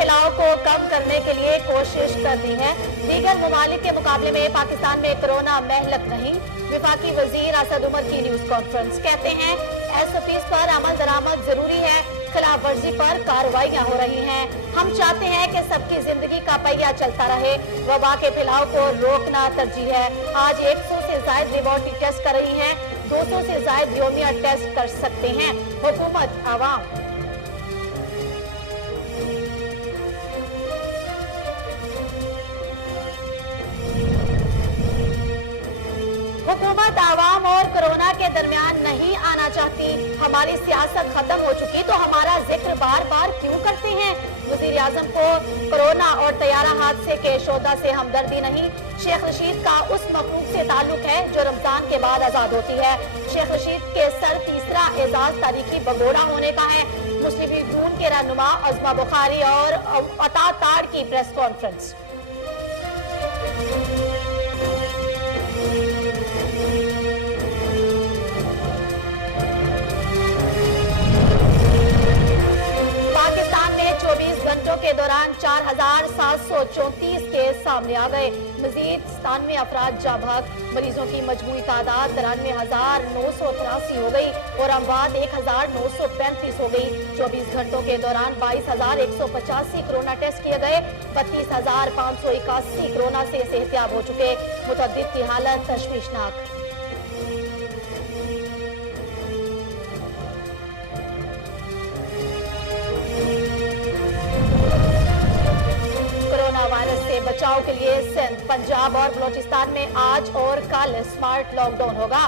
फैलाव को कम करने के लिए कोशिश करनी है। दीगर ममालिक के मुकाबले में पाकिस्तान में कोरोना महलक नहीं। वफाकी वजीर असद उमर की न्यूज कॉन्फ्रेंस। कहते हैं SOPs पर अमल दरामद जरूरी है, खिलाफ वर्जी पर कार्रवाइयां हो रही हैं। हम चाहते हैं कि सबकी जिंदगी का पहिया चलता रहे। वबा के फैलाव को रोकना तरजीह है। आज 100 से ज्यादा लेबोरेटरी टेस्ट कर रही हैं, 200 से ज्यादा योमिया टेस्ट कर सकते हैं। हुकूमत आवाम हुकूमत आवाम और कोरोना के दरमियान नहीं आना चाहती। हमारी सियासत खत्म हो चुकी तो हमारा जिक्र बार बार क्यों करते हैं? वजीर आजम को कोरोना और तैयारा हादसे के शोधा से हमदर्दी नहीं। शेख रशीद का उस मखलूक से ताल्लुक है जो रमजान के बाद आजाद होती है। शेख रशीद के सर तीसरा एजाज तारीखी बगोड़ा होने का है। मुस्लिम लीग नून के रहनुमा अजमा बुखारी और अता ताड़ की प्रेस कॉन्फ्रेंस। पाकिस्तान में 24 घंटों के दौरान 4734 केस सामने आ गए। मजीद 97 अफराद जाँ भाग। मरीजों की मजमूई तादाद 93,983 हो गई और अमवात 1,935 हो गई। 24 घंटों के दौरान 22,185 कोरोना टेस्ट किए गए। 32,581 कोरोना से सेहतियाब हो चुके। मुतअद्दिद की हालत तशवीशनाक। वायरस से बचाव के लिए सिंध, पंजाब और बलोचिस्तान में आज और कल स्मार्ट लॉकडाउन होगा।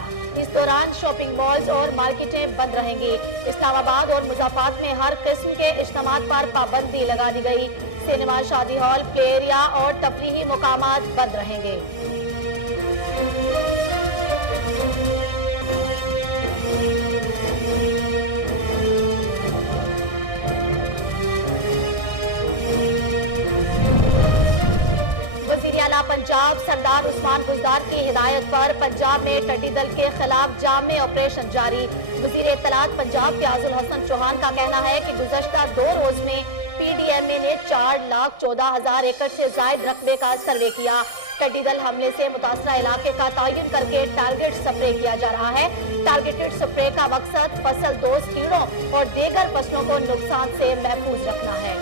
इस दौरान शॉपिंग मॉल्स और मार्केटें बंद रहेंगी। इस्लामाबाद और मुज़ाफरात में हर किस्म के इज्तिमात पर पाबंदी लगा दी गई। सिनेमा, शादी हॉल, प्ले एरिया और तफरीही मुकामात बंद रहेंगे। पंजाब सरदार उस्मान बुज़दार की हिदायत पर पंजाब में टड्डी दल के खिलाफ जामे ऑपरेशन जारी। वज़ीर इत्तलात पंजाब फ़याज़ुल हसन चौहान का कहना है कि गुज़श्ता 2 रोज में PDMA ने 4,14,000 एकड़ से जायद रकबे का सर्वे किया। टड्डी दल हमले से मुतासरा इलाके का तयन करके टारगेट स्प्रे किया जा रहा है। टारगेटेड स्प्रे का मकसद फसल दोस्त कीड़ों और दीगर फसलों को नुकसान से महफूज रखना है।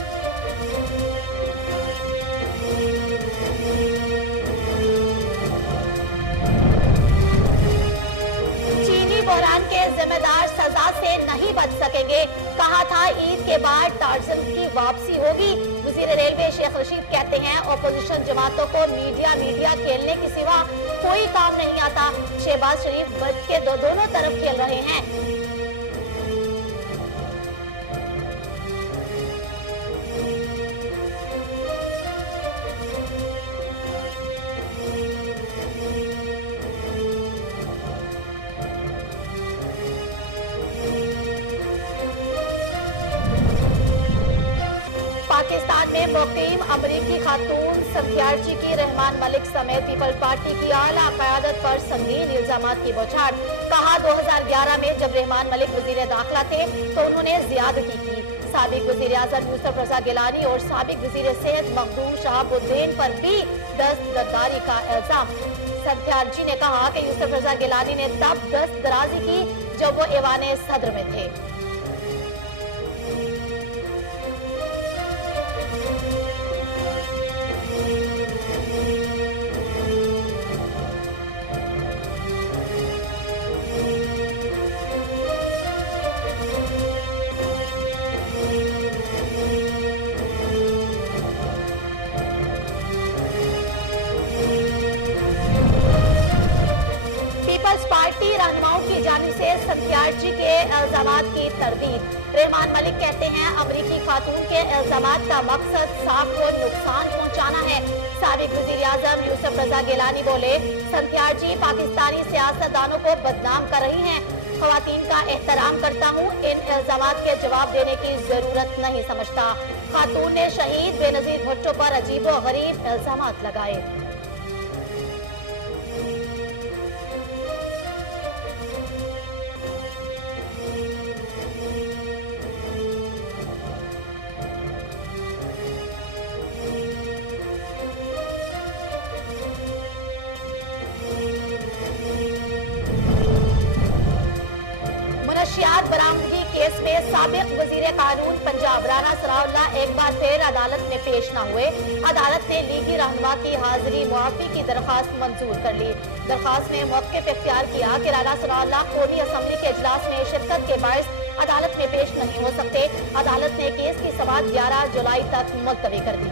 बहरान के जिम्मेदार सजा से नहीं बच सकेंगे। कहा था ईद के बाद टार्जन की वापसी होगी। वजीर रेलवे शेख रशीद कहते हैं अपोजिशन जमातों को मीडिया खेलने के सिवा कोई काम नहीं आता। शहबाज शरीफ बच के दोनों तरफ खेल रहे हैं। पाकिस्तान में मुकीम अमरीकी खातून संध्यार्ची की रहमान मलिक समेत पीपल्स पार्टी की आला क़यादत पर संगीन इल्जामात की बौछार। कहा 2011 में जब रहमान मलिक वजीर दाखिला थे तो उन्होंने ज़ियादती की। साबिक वजीर आज़म यूसुफ रज़ा गिलानी और साबिक वजीर सेहत मखदूम शहाबुद्दीन पर भी दस्तबरदारी का इल्जाम। संध्यार्ची ने कहा कि यूसुफ रज़ा गिलानी ने तब दस्तदराजी की जब वो ऐवान सदर में थे। पार्टी रहनुमाओं की जानिब से संध्यार्ची के इल्जामात की तरदीद। रहमान मलिक कहते हैं अमरीकी खातून के इल्जामात का मकसद साफ को नुकसान पहुंचाना है। साबिक वजीर आजम यूसुफ रज़ा गिलानी बोले संध्यार्ची पाकिस्तानी सियासतदानों को बदनाम कर रही हैं। खवातीन का एहतराम करता हूँ, इन इल्जामात के जवाब देने की जरूरत नहीं समझता। खातून ने शहीद बेनजीर भुट्टो पर अजीबो गरीब इल्जामात लगाए। केस में साबिक वजीर कानून पंजाब राना सनाउल्लाह एक बार फिर अदालत में पेश न हुए। अदालत ने लीगी रहनुमा की हाजिरी मुआफी की दरखास्त मंजूर कर ली। दरखास्त में मौके पे इख्तियार किया कि राना सनाउल्लाह कौमी असम्बली के इजलास में शिरकत के बायस अदालत में पेश नहीं हो सकते। अदालत ने केस की समाअत 11 जुलाई तक मुलतवी कर दी।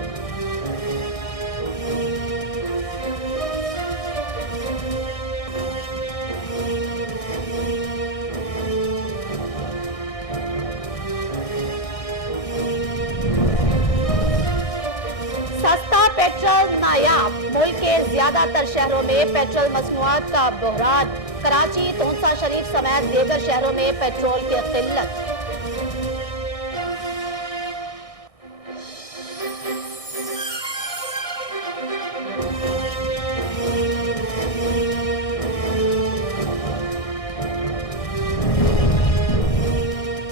सस्ता पेट्रोल नायाब, मुल्क के ज्यादातर शहरों में पेट्रोल मसनूआत का बहरान। कराची, तोंसा शरीफ समेत दीगर शहरों में पेट्रोल की किल्लत।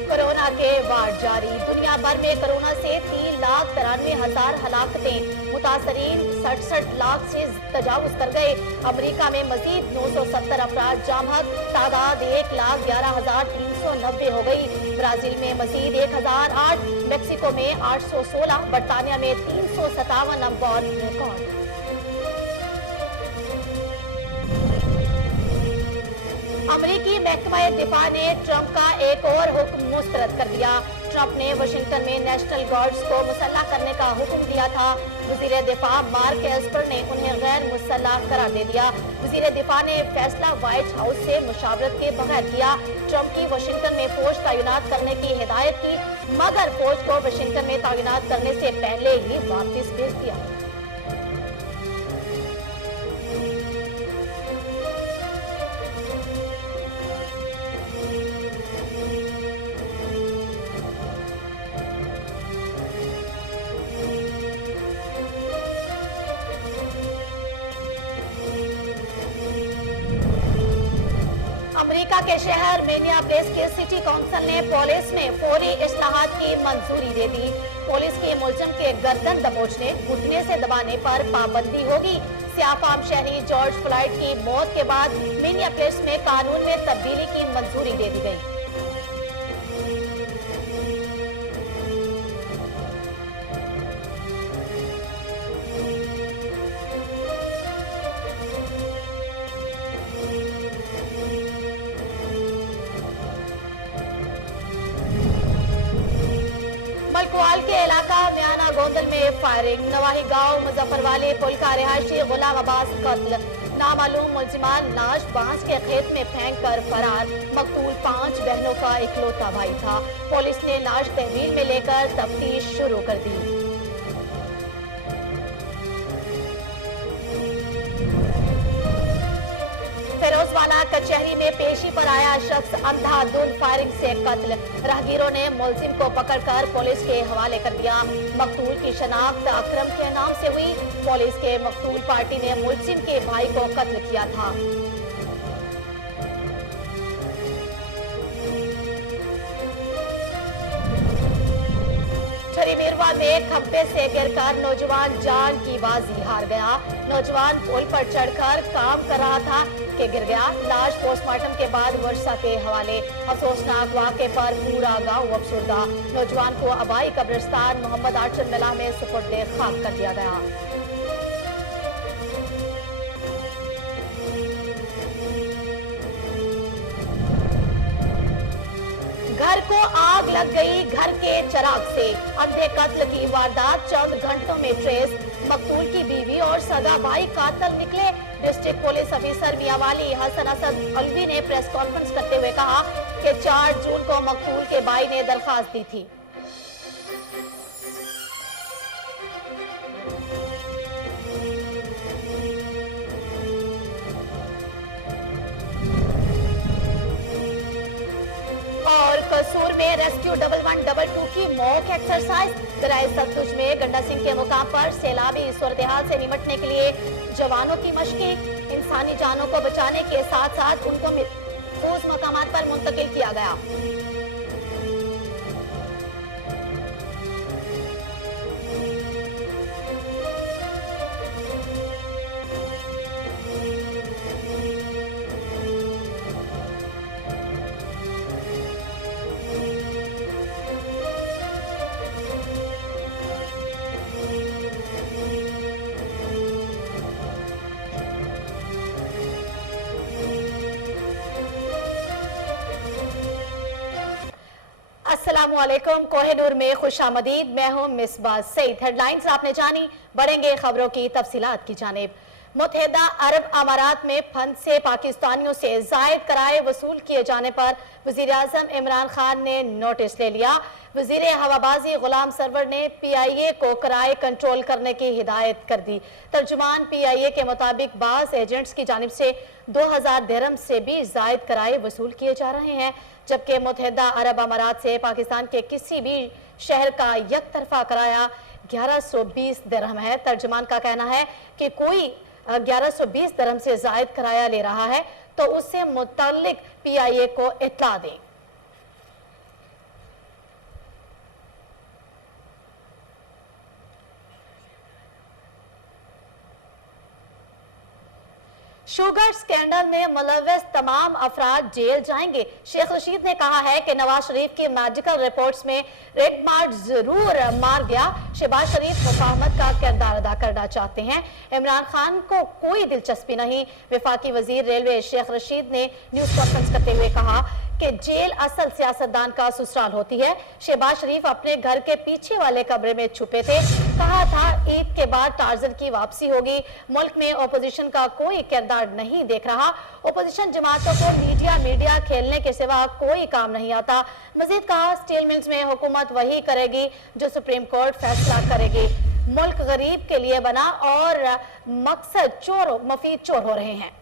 कोरोना के वार जारी, दुनिया भर में कोरोना से 3,93,000 हलाकतें, मुतासरीन 67 लाख से तजावुज कर गए। अमरीका में मजीद 970 अफराद जामहक, तादाद 1,11,390 हो गई। ब्राजील में मजीद 1,008, मेक्सिको में 816, बरतानिया में 357 अमवात रिकॉर्ड। अमरीकी महकमा दिफा ने ट्रंप का एक और हुक्म मुस्तरद कर दिया। ट्रंप ने वाशिंगटन में नेशनल गार्ड्स को मुसल्लह करने का हुक्म दिया था। वजीर दिफा मार्क एस्पर ने उन्हें गैर मुसल्लह करार दे दिया। वजीर दिफा ने फैसला व्हाइट हाउस से मुशावरत के बगैर किया। ट्रंप की वाशिंगटन में फौज तैनात करने की हिदायत की, मगर फौज को वाशिंगटन में तैनात करने से पहले ही वापस भेज दिया। अमेरिका के शहर मिनियापोलिस की सिटी काउंसिल ने पुलिस में फौरी इस्लाहात की मंजूरी दे दी। पुलिस के मुलजिम के गर्दन दबोचने, घुटने से दबाने पर पाबंदी होगी। सियाफाम शहरी जॉर्ज फ्लॉयड की मौत के बाद मिनियापोलिस में कानून में तब्दीली की मंजूरी दे दी गई। मलकुआल के इलाका म्याना गोंदल में फायरिंग, नवाही गांव मुजफ्फर वाले पुल का रिहायशी गुलाम अब्बास कत्ल। नामालूम मुलजिमान लाश बांस के खेत में फेंक कर फरार। मकतूल 5 बहनों का इकलौता भाई था। पुलिस ने लाश तहवील में लेकर तफ्तीश शुरू कर दी। फिरोजवाला कचहरी में पेशी पर आया शख्स अंधाधुंध फायरिंग से कत्ल। राहगीरों ने मुलजिम को पकड़कर पुलिस के हवाले कर दिया। मकतूल की शनाख्त अकरम के नाम से हुई। पुलिस के मकतूल पार्टी ने मुलजिम के भाई को कत्ल किया था। मीरवा में खंबे से गिरकर नौजवान जान की बाजी हार गया। नौजवान पुल पर चढ़कर काम कर रहा था कि गिर गया। लाश पोस्टमार्टम के बाद वर्षा के हवाले। अफसोसनाक वाक़े पर पूरा गांव अफसुर्दा। नौजवान को आबाई कब्रिस्तान मोहम्मद आर्चन मिला में सुपुर्दे खाक कर दिया गया। घर को आग लग गई घर के चिराग से। अंधे कत्ल की वारदात चंद घंटों में ट्रेस। मकतूल की बीवी और सगा भाई कातिल निकले। District police officer Mianwali Hasan Asad Alvi ने प्रेस कॉन्फ्रेंस करते हुए कहा कि 4 जून को मकतूल के भाई ने दरखास्त दी थी। और कसूर में रेस्क्यू 1112 की मॉक एक्सरसाइज। दराए सतलुज में गंडा सिंह के मुकाम पर सैलाबी सूरत-ए-हाल से निपटने के लिए जवानों की मशकें। इंसानी जानों को बचाने के साथ साथ उनको महफूज मकामात पर मुंतकिल किया गया। अस्सलामुअलैकुम। कोहिनूर में खुशामदीद। मैं हूं मिसबाह सईद। हेडलाइंस आपने जानी, बढ़ेंगे खबरों की तफसीलात की जानिब। मुत्तहिदा अरब अमारात में फंड से पाकिस्तानियों से जायद कराए वसूल किए जाने पर वजीर आजम इमरान खान ने नोटिस ले लिया। वजीर हवाबाजी गुलाम सरवर ने PIA को किराए कंट्रोल करने की हिदायत कर दी। तर्जुमान PIA के मुताबिक बाज एजेंट्स की जानिब से 2000 दिरहम से भी जायद किराए वसूल किए जा रहे हैं, जबकि मुत्तहिदा अरब अमारात से पाकिस्तान के किसी भी शहर का एक तरफा किराया 1120 दिरहम है। तर्जुमान का कहना है कि कोई 1120 दिरहम से जायद किराया ले रहा है तो उससे मुतल्लिक PIA को इत्तला दें। शुगर स्कैंडल में मुलव्वस तमाम अफराद जेल जाएंगे। शेख रशीद ने कहा है कि नवाज शरीफ की मेडिकल रिपोर्ट्स में रेड मार्क जरूर मार गया। शहबाज शरीफ मुफाहमत का किरदार अदा करना चाहते हैं। इमरान खान को कोई दिलचस्पी नहीं। वफाकी वजीर रेलवे शेख रशीद ने न्यूज कॉन्फ्रेंस करते हुए कहा कि जेल असल सियासतदान का ससुराल होती है। शहबाज शरीफ अपने घर के पीछे वाले कमरे में छुपे थे। कहा था ईद के बाद टार्जन की वापसी होगी। मुल्क में ओपोजिशन का कोई किरदार नहीं देख रहा। ओपोजिशन जमातों को मीडिया खेलने के सिवा कोई काम नहीं आता। मजीद कहा, स्टील मिल्स में हुकूमत वही करेगी जो सुप्रीम कोर्ट फैसला करेगी। मुल्क गरीब के लिए बना और मकसद मफीद चोर हो रहे हैं।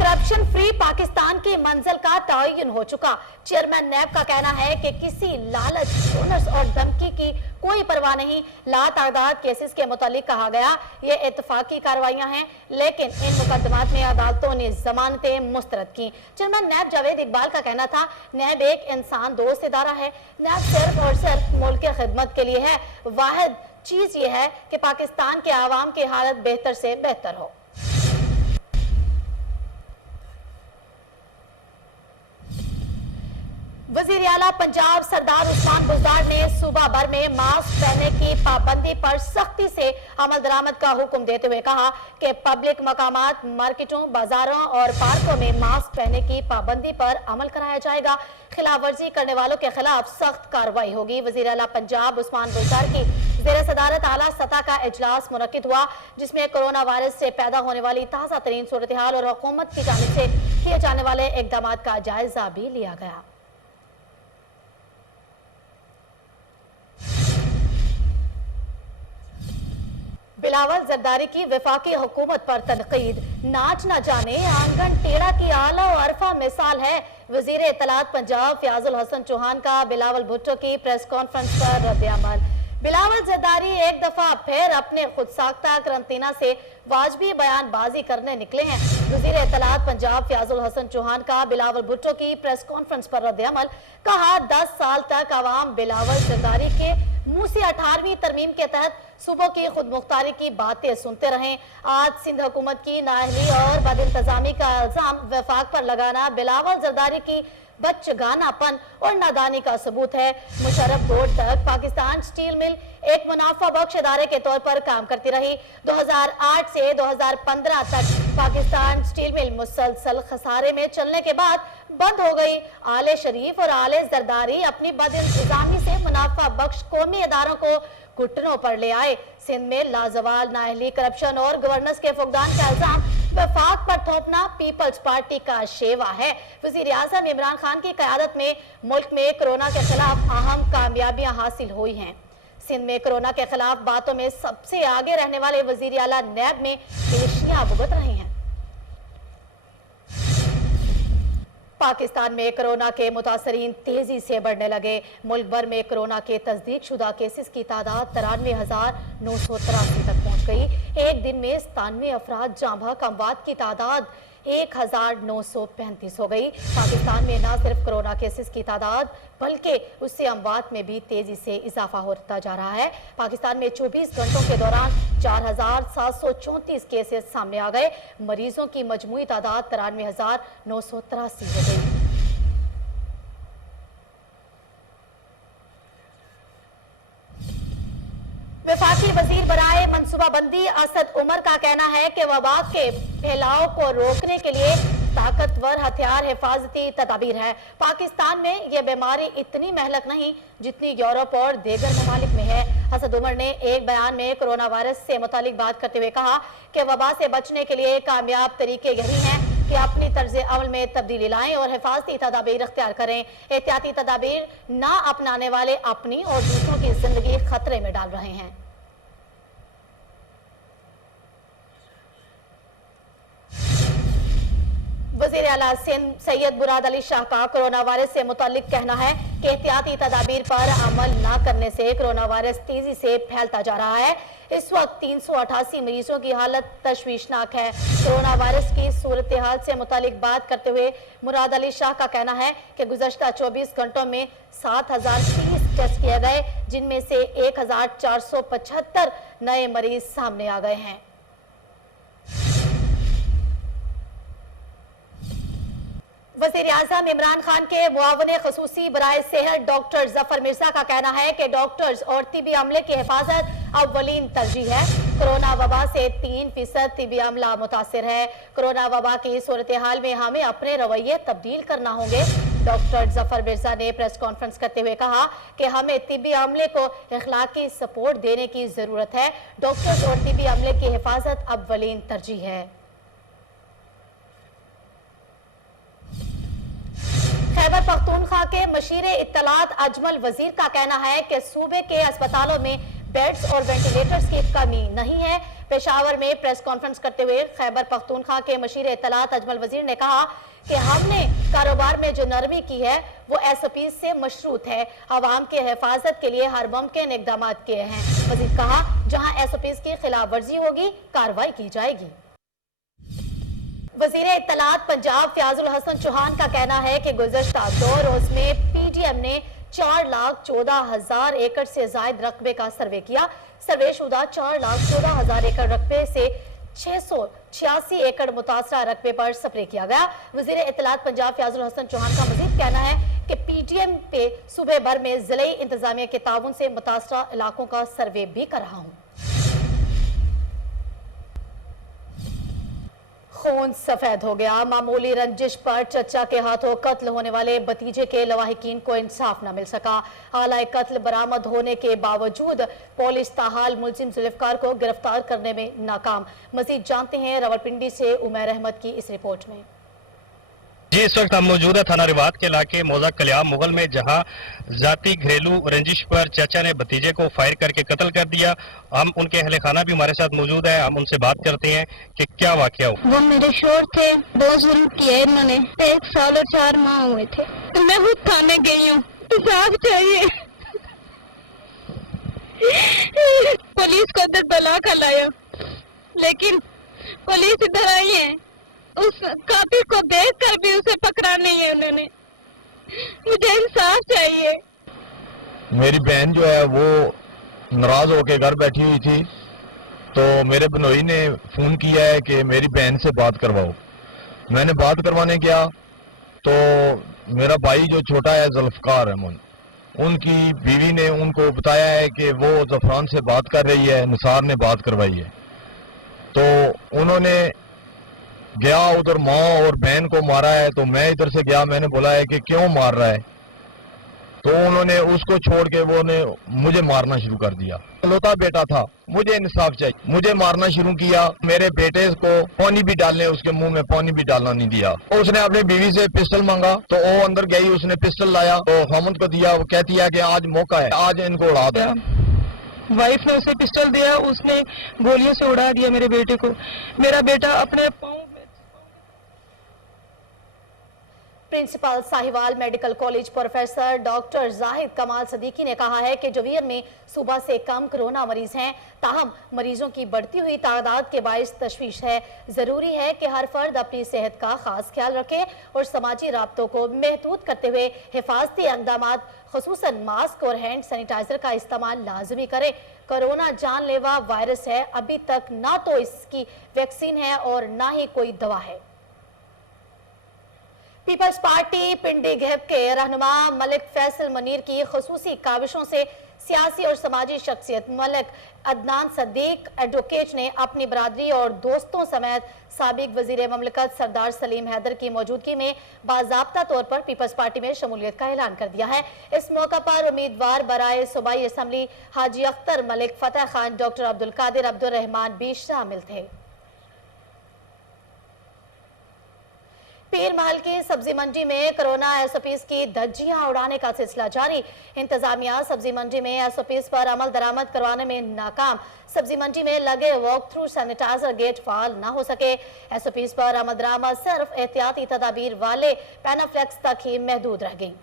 करप्शन फ्री पाकिस्तान की मंजिल का तयन हो चुका। चेयरमैन नैब का कहना है कि किसी लालच, बोनस और धमकी की कोई परवाह नहीं। लातादाद केसेस के मुतालिक कहा गया ये इत्तफाकी कार्रवाइयां हैं, लेकिन इन मुकदमात में अदालतों ने जमानतें मुस्तरद की। चेयरमैन नैब जावेद इकबाल का कहना था, नैब एक इंसान दोस्त इदारा है। नैब सिर्फ और सिर्फ मुल्क की खिदमत के लिए है। वाहिद चीज ये है कि पाकिस्तान के आवाम की हालत बेहतर से बेहतर हो। वजीर आला पंजाब सरदार उस्मान बुज़दार ने सूबा भर में मास्क पहनने की पाबंदी पर सख्ती से अमल दरामद का हुक्म देते हुए कहा कि पब्लिक मकामात, मार्केटों, बाजारों और पार्कों में मास्क पहनने की पाबंदी पर अमल कराया जाएगा। खिलाफ वर्जी करने वालों के खिलाफ सख्त कार्रवाई होगी। वजीर आला पंजाब उस्मान बुज़दार की ज़ेर सदारत आला सतह का इजलास मुनक्किद हुआ, जिसमें कोरोना वायरस से पैदा होने वाली ताज़ा तरीन सूरत हाल और हुकूमत की जानिब से किए जाने वाले इकदाम का जायजा भी लिया गया। बिलावल जरदारी की वफाकी हुकूमत पर तनकीद। नाच न जाने आंगन टेढ़ा की आला और अरफा मिसाल है। वजीर इत्तलात पंजाब फयाजुल हसन चौहान का बिलावल भुट्टो की प्रेस कॉन्फ्रेंस पर रद्द-ए-अमल। बिलावल जरदारी एक दफा फिर अपने खुद साख्ता करंतना से वाजबी बयानबाजी करने निकले हैं। वजीर इत्तलात पंजाब फयाजुल हसन चौहान का बिलावल भुट्टो की प्रेस कॉन्फ्रेंस पर रद्द-ए-अमल। कहा, 10 साल तक अवाम बिलावल जरदारी के मुंह से 18वीं तरमीम के तहत सूबों की खुद मुख्तारी की बातें सुनते रहे। आज सिंध हुकूमत की नाअहली और बदइंतजामी का इल्जाम वफाक पर लगाना बिलावल जरदारी की बच्चगानापन और नादानी का सबूत है। मुशर्रफ बोर्ड तक पाकिस्तान स्टील मिल एक मुनाफा बख्श इदारे के तौर पर काम करती रही। 2008 से 2015 तक पाकिस्तान स्टील मिल मुसलसल खसारे में चलने के बाद बंद हो गई। आले शरीफ और आले जरदारी अपनी बदइंतजामी से मुनाफा बख्श कौमी इदारों को घुटनों पर ले आए। सिंध में लाजवाल नाअहली, करप्शन और गवर्नेंस के फुकदान का इल्जाम वफाक पर थोपना पीपल्स पार्टी का शेवा है। वजीर आजम इमरान खान की क़यादत में मुल्क में कोरोना के खिलाफ अहम कामयाबियां हासिल हुई हैं। सिंध में कोरोना के खिलाफ बातों में सबसे आगे रहने वाले वजीर आला नैब में पेशियां भुगत रहे हैं। पाकिस्तान में कोरोना के मुतासरीन तेजी से बढ़ने लगे। मुल्क भर में कोरोना के तस्दीक शुदा केसेस की तादाद 93,983 तक पहुंच गई। एक दिन में 97 अफराद जाँ बहक, अमवात की तादाद 1935 हो गई। पाकिस्तान में न सिर्फ कोरोना केसेस की तादाद बल्कि उससे अमवात में भी तेजी से इजाफा होता जा रहा है। पाकिस्तान में 24 घंटों के दौरान 4,734 केसेस सामने आ गए। मरीजों की मजमूई तादाद 93,983 हो गई। वफाकी वजीर बराए मनसूबा बंदी। असद उमर का कहना है कि वबा के फैलाव को रोकने के लिए ताकतवर हथियार हिफाजती तदाबीर है। पाकिस्तान में यह बीमारी इतनी महलक नहीं जितनी यूरोप और दीगर ममालिक में है। असद उमर ने एक बयान में कोरोना वायरस से मुतालिक बात करते हुए कहा कि वबा से बचने के लिए कामयाब तरीके यही हैं कि अपनी तर्ज अमल में तब्दीली लाएं और हिफाजती तदाबीर इख्तियार करें। एहतियाती तदाबीर ना अपनाने वाले अपनी और दूसरों की जिंदगी खतरे में डाल रहे हैं। वज़ीर आला सिंध सैयद मुराद अली शाह का कोरोना वायरस से मुतालिक कहना है कि एहतियाती तदाबीर पर अमल न करने से कोरोना वायरस तेजी से फैलता जा रहा है। इस वक्त 388 मरीजों की हालत तशवीशनाक है। कोरोना वायरस की सूरत हाल से मुतालिक बात करते हुए मुराद अली शाह का कहना है कि गुज़श्ता 24 घंटों में 7030 टेस्ट किए गए, जिनमें से 1475 नए मरीज सामने आ गए हैं। वज़ीर आज़म इमरान खान के मुआवने ख़ुसूसी बराए सेहत डॉक्टर जफर मिर्जा का कहना है कि डॉक्टर्स और तिबी अमले की हिफाजत अव्वलीन तरजीह है। कोरोना वबा से 3% तिबी अमला मुतासिर है। कोरोना वबा की सूरत हाल में हमें अपने रवैये तब्दील करना होंगे। डॉक्टर जफर मिर्जा ने प्रेस कॉन्फ्रेंस करते हुए कहा कि हमें तिबी अमले को इखलाकी सपोर्ट देने की जरूरत है। डॉक्टर्स और तिबी अमले की हिफाजत अव्वलीन तरजीह है। खैबर पख्तूनख्वा के मशीरे इत्तलात अजमल वजीर का कहना है कि सूबे के अस्पतालों में बेड्स और वेंटिलेटर्स की कमी नहीं है। पेशावर में प्रेस कॉन्फ्रेंस करते हुए खैबर पख्तूनख्वा के मशीरे इत्तलात अजमल वजीर ने कहा कि हमने कारोबार में जो नरमी की है वो SOP से मशरूत है। अवाम के हिफाजत के लिए हर मुमकिन इकदाम किए हैं। वजीर कहा जहां SOPs की खिलाफ वर्जी होगी कार्रवाई की जाएगी। वज़ीर इत्तलात पंजाब फयाजुल हसन चौहान का कहना है कि गुज़श्ता 2 रोज में PDM ने 4,14,000 एकड़ से जायद रकबे का सर्वे किया। सर्वेशुदा 4,14,000 एकड़ रकबे से 686 एकड़ मुतासरा रकबे पर स्प्रे किया गया। वज़ीर इत्तलात पंजाब फयाजुल हसन चौहान का मजीद कहना है कि PDM पे सूबे भर में जिले इंतजामिया के ताउन से मुतासरा इलाकों का सर्वे भी कर रहा हूँ। खून सफेद हो गया। मामूली रंजिश पर चचा के हाथों कत्ल होने वाले भतीजे के लवाहिकीन को इंसाफ न मिल सका। आला कत्ल बरामद होने के बावजूद पुलिस ताहाल मुलजिम जुल्फकार को गिरफ्तार करने में नाकाम। मजीद जानते हैं रावलपिंडी से उमैर अहमद की इस रिपोर्ट में। जी, इस वक्त हम मौजूद है थाना रिवात के इलाके मौजा कल्याम मुगल में, जहां जाती घरेलू रंजिश पर चाचा ने भतीजे को फायर करके कत्ल कर दिया। हम उनके अहले खाना भी हमारे साथ मौजूद है, हम उनसे बात करते हैं कि क्या वाकया हुआ। वो मेरे शोर थे, बहुत जुल्म किया इन्होंने। 1 साल और 4 माह हुए थे। मैं खुद थाने गई हूँ, इंसाफ चाहिए। पुलिस को इधर बुला कर लाया, लेकिन पुलिस इधर आई है, उस कातिल को देख कर भी उसे पकड़ा नहीं है उन्होंने। मुझे इंसाफ चाहिए। मेरी बहन जो है वो नाराज होकर घर बैठी हुई थी, तो मेरे बनोई ने फोन किया है कि मेरी बहन से बात करवाओ। मैंने बात करवाने गया तो मेरा भाई जो छोटा है जुल्फकार अहमद, उनकी बीवी ने उनको बताया है कि वो जफरान से बात कर रही है, निसार ने बात करवाई है। तो उन्होंने गया उधर माँ और बहन को मारा है। तो मैं इधर से गया, मैंने बोला है कि क्यों मार रहा है, तो उन्होंने उसको छोड़ के वो ने मुझे मारना शुरू कर दिया। लौता बेटा था, मुझे इंसाफ चाहिए। मुझे मारना शुरू किया। मेरे बेटे को पानी भी डालने, उसके मुंह में पानी भी डालना नहीं दिया। उसने अपनी बीवी से पिस्टल मांगा तो वो अंदर गई, उसने पिस्टल लाया तो हमद को दिया। वो कहती है कि आज मौका है, आज इनको उड़ा दो। वाइफ ने उसे पिस्टल दिया, उसने गोलियों से उड़ा दिया मेरे बेटे को। मेरा बेटा अपने पाँव में। Principal Sahiwal medical college professor doctor Zahid Kamal Siddiqui ने कहा है कि जोवियर में सूबा से कम कोरोना मरीज हैं, ताहम मरीजों की बढ़ती हुई तादाद के बायस तशवीश है। जरूरी है कि हर फर्द अपनी सेहत का खास ख्याल रखे और समाजी राब्तों को महदूद करते हुए हिफाजती इक़दामात खुसूसन मास्क और हैंड सैनिटाइजर का इस्तेमाल लाजमी करे। कोरोना जानलेवा वायरस है, अभी तक ना तो इसकी वैक्सीन है और ना ही कोई दवा है। पीपल्स पार्टी पिंडी घेब के रहनुमा मलिक फैसल मुनीर की खुसूसी काविशों से सियासी और समाजी शख्सियत मलिक अदनान सदीक एडवोकेट ने अपनी बरादरी और दोस्तों समेत साबिक वजीर ममलकत सरदार सलीम हैदर की मौजूदगी में बाज़ाब्ता तौर पर पीपल्स पार्टी में शमूलियत का ऐलान कर दिया है। इस मौका पर उम्मीदवार बराए सूबाई असम्बली हाजी अख्तर मलिक, फतेह खान, डॉक्टर अब्दुल कादिर, अब्दुल रहमान भी शामिल थे। पीर महल की सब्जी मंडी में कोरोना एसओपीज की धज्जियां उड़ाने का सिलसिला जारी। इंतजामिया सब्जी मंडी में एसओपीज पर अमल दरामद करवाने में नाकाम। सब्जी मंडी में लगे वॉक थ्रू सैनिटाइजर गेट फाल न हो सके। एसओपीज पर अमल दरामद सिर्फ एहतियाती तदाबीर वाले पैनाफ्लेक्स तक ही महदूद रह गई।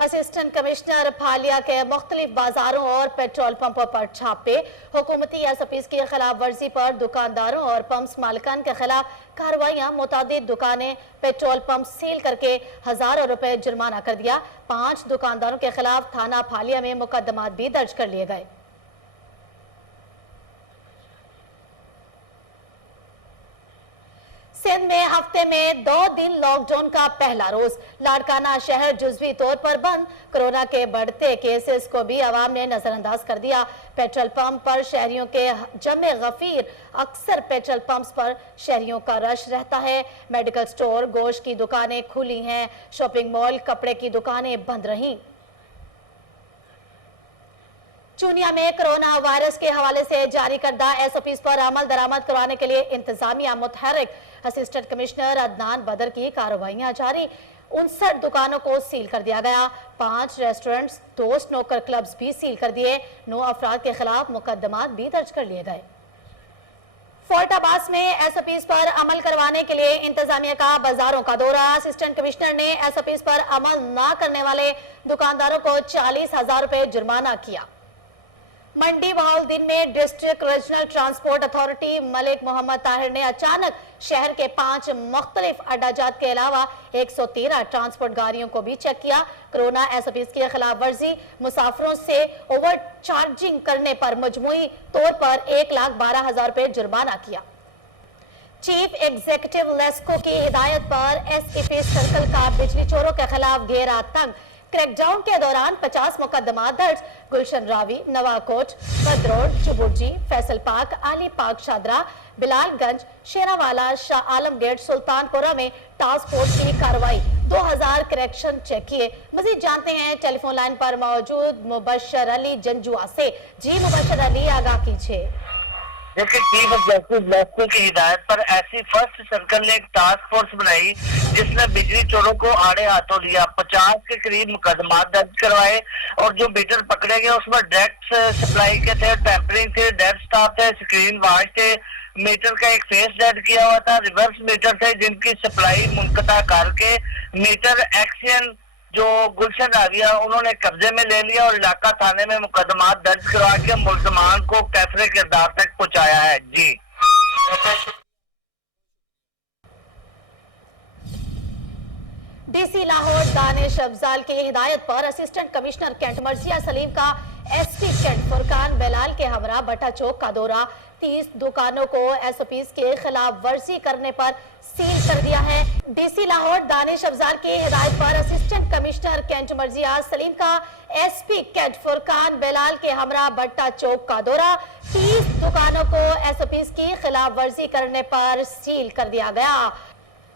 असिस्टेंट कमिश्नर फालिया के मुख्तलिफ बाजारों और पेट्रोल पंपों पर छापे। हुकूमती एसओपीज की खिलाफ वर्जी पर दुकानदारों और पंप्स मालिकान के खिलाफ कार्रवाइयां। मुतादिद दुकानें, पेट्रोल पंप सील करके हजारों रुपए जुर्माना कर दिया। 5 दुकानदारों के खिलाफ थाना फालिया में मुकदमात भी दर्ज कर लिए गए। सिंध में हफ्ते में 2 दिन लॉकडाउन का पहला रोज। लाड़काना शहर जुज़वी तौर पर बंद। कोरोना के बढ़ते केसेस को भी अवाम ने नजरअंदाज कर दिया। पेट्रोल पंप पर शहरियों के जमे गफीर। अक्सर पेट्रोल पंप्स पर शहरियों का रश रहता है। मेडिकल स्टोर, गोश्त की दुकानें खुली हैं। शॉपिंग मॉल, कपड़े की दुकानें बंद रहीं। चूनिया में कोरोना वायरस के हवाले से जारी करदा एसओपीज पर अमल दरामद करवाने के लिए इंतजामिया मुतहरिक। असिस्टेंट कमिश्नर अदनान बदर की कार्रवाइयां जारी। 59 दुकानों को सील कर दिया गया। 5 रेस्टोरेंट्स, 2 स्नोकर क्लब्स भी सील कर दिए। 9 अफराद के खिलाफ मुकदमात भी दर्ज कर लिए गए। फोर्टाबाद में एसओपीज पर अमल करवाने के लिए इंतजामिया का बाजारों का दौरा। असिस्टेंट कमिश्नर ने एसओपीज पर अमल न करने वाले दुकानदारों को 40,000 रुपए जुर्माना किया। मंडी बहाउद्दीन में district regional transport authority Malik Muhammad Tahir ने अचानक शहर के 5 मुख्तलिफ अड्डाजात के अलावा 113 ट्रांसपोर्ट गाड़ियों को भी चेक किया। कोरोना एसओपीज की खिलाफ वर्जी, मुसाफिरों से ओवर चार्जिंग करने पर मजमूई तौर पर 1,12,000 रुपए जुर्माना किया। चीफ एग्जीक्यूटिव लेस्को की हिदायत पर एसईपी सर्कल का बिजली चोरों के खिलाफ घेरा तंग। क्रैकडाउन के दौरान 50 मुकदमा दर्ज। गुलशन रावी, नवाकोट, बदरोड, चुबुर्जी, फैसल पाक, आली पाक, शादरा, बिलालगंज, शेरावाला, शाह आलम गेट, सुल्तानपुरा में टास्क फोर्स की कार्रवाई। 2000 करेक्शन चेक किए। मजीद जानते हैं टेलीफोन लाइन पर मौजूद मुबशर अली जंजुआ से। जी मुबशर अली, आगाह कीजिए। देखिए, चीफ एग्जीक्यूटिव लेस्को की हिदायत पर ऐसी फर्स्ट सर्कल ने एक टास्क फोर्स बनाई जिसने बिजली चोरों को आड़े हाथों लिया। 50 के करीब मुकदमा दर्ज करवाए और जो मीटर पकड़े गए उसमें डायरेक्ट सप्लाई के थे, टेम्परिंग थे, डेड स्टॉप थे, स्क्रीन वॉच थे, मीटर का एक फेस डेड किया हुआ था, रिवर्स मीटर थे जिनकी सप्लाई मुनक़ता करके मीटर एक्शन जो गुलशन राविया उन्होंने कब्जे में ले लिया और इलाका थाने में मुकदमा दर्ज करवा के मुल्ज़मान को कैफरे किरदार तक पहुंचाया है। जी डीसी लाहौर दानिश अफजाल की हिदायत पर असिस्टेंट कमिश्नर कैंट मर्जिया सलीम का एसपी कैंट फुरकान बेलाल के हमरा बट्टा चौक का दौरा। 30 दुकानों को एसओपीज के खिलाफ वर्जी करने पर सील कर दिया है। डीसी लाहौर दानिश अफजाल की हिदायत पर असिस्टेंट कमिश्नर कैंट मर्जिया सलीम का एसपी कैंट फुरकान बेलाल के हमरा बट्टा चौक का दौरा। 30 दुकानों को एसओपीज की खिलाफ वर्जी करने पर सील कर दिया गया।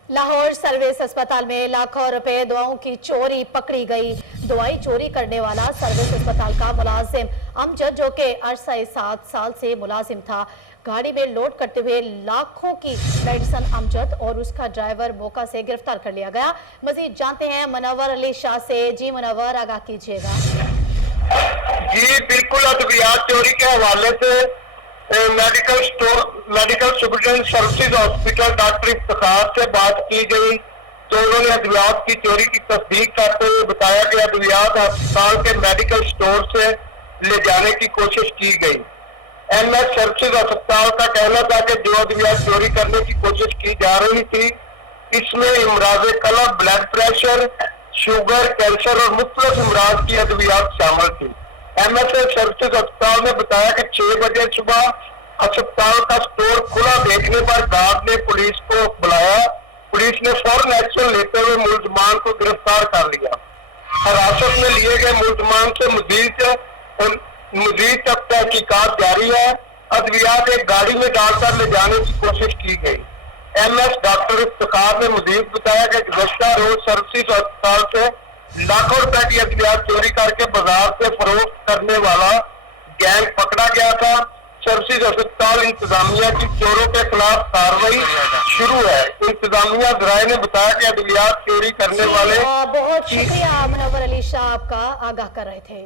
लाहौर सर्विस अस्पताल में लाखों रुपए दवाओं की चोरी पकड़ी गई। दवाई चोरी करने वाला सर्विस अस्पताल का मुलाजिम अमजद, जो कि अरसा 7 साल से मुलाजिम था, गाड़ी में लोड करते हुए लाखों की मेडिसिन अमजद और उसका ड्राइवर मौका से गिरफ्तार कर लिया गया। मजीद जानते हैं मुनव्वर अली शाह से। जी मुनव्वर, आगाह कीजिएगा। जी बिल्कुल, अद्वियात चोरी के हवाले से medical superintendent services hospital doctor Iftikhar से बात की गई तो उन्होंने अद्वियात की चोरी की तस्दीक करते हुए बताया कि अद्वियात अस्पताल के मेडिकल स्टोर से ले जाने की कोशिश की गई। एमएस सर्विसेज अस्पताल का कहना था कि जो अद्वियात चोरी करने की कोशिश की जा रही थी इसमें इमराज कलब, ब्लड प्रेशर, शुगर, कैंसर और मुख्तलिफ इमराज की अद्वियात शामिल थी। एमएसए सर्विसेज अस्पताल ने बताया कि 6 बजे सुबह अस्पताल का स्टोर खुला देखने पर गार्ड ने पुलिस को बुलाया। पुलिस ने फौरन एक्शन लेते हुए मुल्ज़मान को गिरफ्तार कर लिया। हिरासत में लिए गए मुलजमान से मजीद तक तहकीकात जारी है। अद्वियात एक गाड़ी में डालकर ले जाने की कोशिश की गई। MS डॉक्टर इफ्तिखार ने मजीद बताया कि गुज़श्ता रोज सर्विसेज अस्पताल से लाखों रुपए की अद्वियात चोरी करके बाजार से फरोख्त करने वाला गैंग पकड़ा गया था। सर्विसेज अस्पताल इंतजामिया की चोरों के खिलाफ कार्रवाई शुरू है। इंतजामिया जराये ने बताया कि अद्वियात चोरी करने वाले बहुत शुक्रिया मुनव्वर अली शाह, आपका आगाह कर रहे थे।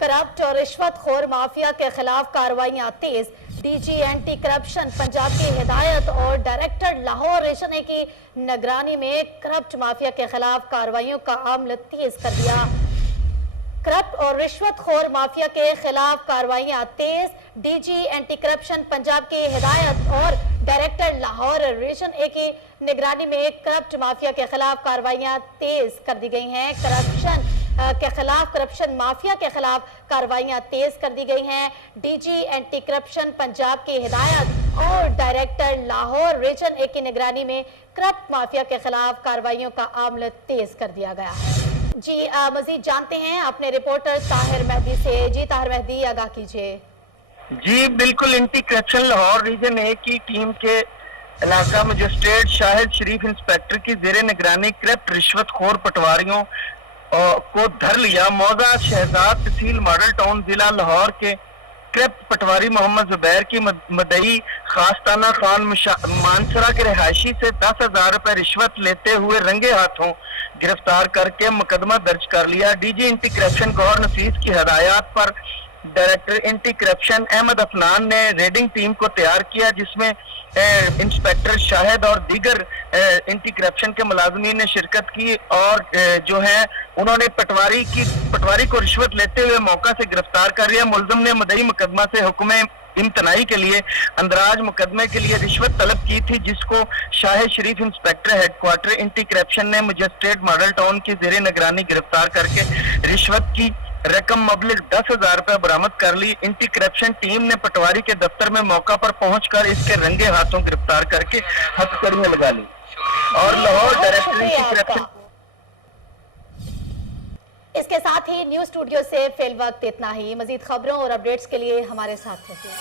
करप्ट और रिश्वतखोर माफिया के खिलाफ कार्रवाइयां तेज। DG एंटी करप्शन पंजाब की हिदायत और डायरेक्टर लाहौर रीजन ए की निगरानी में करप्ट माफिया के खिलाफ कार्रवाइयों का अमल तेज कर दिया। करप्ट और रिश्वतखोर माफिया के खिलाफ कार्रवाइयां तेज। DG एंटी करप्शन पंजाब की हिदायत और डायरेक्टर लाहौर रीजन ए की निगरानी में करप्ट माफिया के खिलाफ कार्रवाइयां तेज कर दी गई हैं। करप्शन माफिया के खिलाफ कार्रवाइयां तेज कर दी गई हैं। DG एंटी करप्शन पंजाब की हिदायत और डायरेक्टर लाहौर रीजन ए की निगरानी में करप्ट माफिया के खिलाफ कार्रवाइयों का अमल तेज कर दिया गया है। जी मजीद जानते हैं अपने रिपोर्टर ताहिर मेहदी से। जी ताहिर मेहदी, आगाह कीजिए। जी बिल्कुल, एंटी करप्शन लाहौर रीजन ए की टीम के इलाका मजिस्ट्रेट शाहिद शरीफ इंस्पेक्टर की जेर निगरानी करप्ट रिश्वतखोर पटवारियों को धर लिया। मौजा शहजाद तहसील मॉडल टाउन जिला लाहौर के करप्ट पटवारी मोहम्मद जुबैर की मदई खास्ताना खान मानसरा के रिहायशी से 10,000 रुपए रिश्वत लेते हुए रंगे हाथों गिरफ्तार करके मुकदमा दर्ज कर लिया। DG anti corruption Gohar Nafees की हदायत पर director anti corruption Ahmad Afnan ने रेडिंग टीम को तैयार किया, जिसमें इंस्पेक्टर शाहिद और दीगर एंटी करप्शन के मुलाजमीन ने शिरकत की और जो है उन्होंने पटवारी को रिश्वत लेते हुए मौका से गिरफ्तार कर लिया। मुलजिम ने मदई मुकदमा से हुक्म इम्तनाई के लिए अंदराज मुकदमे के लिए रिश्वत तलब की थी, जिसको शाहिद शरीफ इंस्पेक्टर हेडक्वार्टर एंटी करप्शन ने मजिस्ट्रेट मॉडल टाउन की जेर निगरानी गिरफ्तार करके रिश्वत की रकम मबलग 10,000 रुपए बरामद कर ली। एंटी करप्शन टीम ने पटवारी के दफ्तर में मौका पर पहुंचकर इसके रंगे हाथों गिरफ्तार करके हथकड़ियां लगा ली और लाहौर डायरेक्टर एंटी करप्शन। इसके साथ ही न्यूज स्टूडियो से फिल वक्त इतना ही। मजीद खबरों और अपडेट्स के लिए हमारे साथ रहिए।